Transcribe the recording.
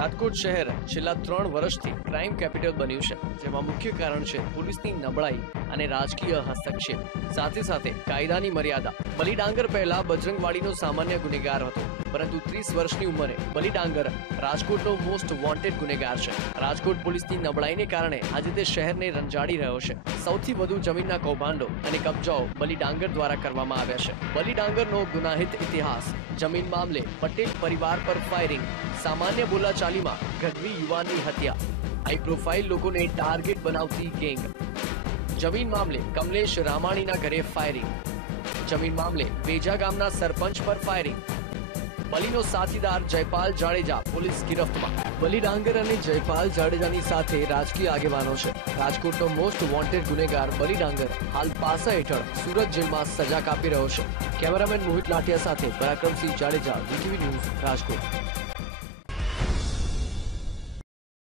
રાજકોટ શહેર છેલ્લા ત્રણ વર્ષથી ક્રાઇમ કેપિટલ બન્યું છે, જેમાં મુખ્ય કારણ છે પોલીસની નબળાઈ અને રાજકીય હસ્તક્ષેપ. સાથે સાથે કાયદાની મર્યાદા. બલિડાંગર પહેલા બજરંગવાડીનો સામાન્ય ગુનેગાર હતો, પરંતુ ત્રીસ વર્ષની ઉંમરે બલિડાંગર રાજકોટનો મોસ્ટ વોન્ટેડ ગુનેગાર છે. રાજકોટ પોલીસની નબળાઈને કારણે આજે તે શહેરને રંજાડી રહ્યો છે. સૌથી વધુ જમીનના કૌભાંડો અને કબજાઓ બલિડાંગર દ્વારા કરવામાં આવ્યા છે. બલિડાંગરનો ગુનાહિત ઇતિહાસ, જમીન મામલે પટેલ પરિવાર પર ફાયરિંગ સામાન્ય બોલાચાલીમાં ગઢવી યુવાનની હત્યા. હાઈ પ્રોફાઇલ લોકોને ટાર્ગેટ બનાવતી ગેંગ જમીન મામલે કમલેશ રામાણીના ઘરે ફાયરિંગ જમીન મામલે બેજા ગામના સરપંચ પર ફાયરિંગ બલીનો સાથીદાર જયપાલ જાડેજા પોલીસ ગિરફ્તમાં. બલી ડાંગર અને જયપાલ જાડેજાની સાથે રાજકીય આગેવાનો છે. રાજકોટનો મોસ્ટ વોન્ટેડ ગુનેગાર બલી ડાંગર હાલ પાસા હેઠળ સુરત જેલમાં સજા કાપી રહ્યો છે. કેમેરામેન મોહિત લાઠિયા સાથે પરાક્રમસિંહ જાડેજા વીટીવી ન્યૂઝ રાજકોટ.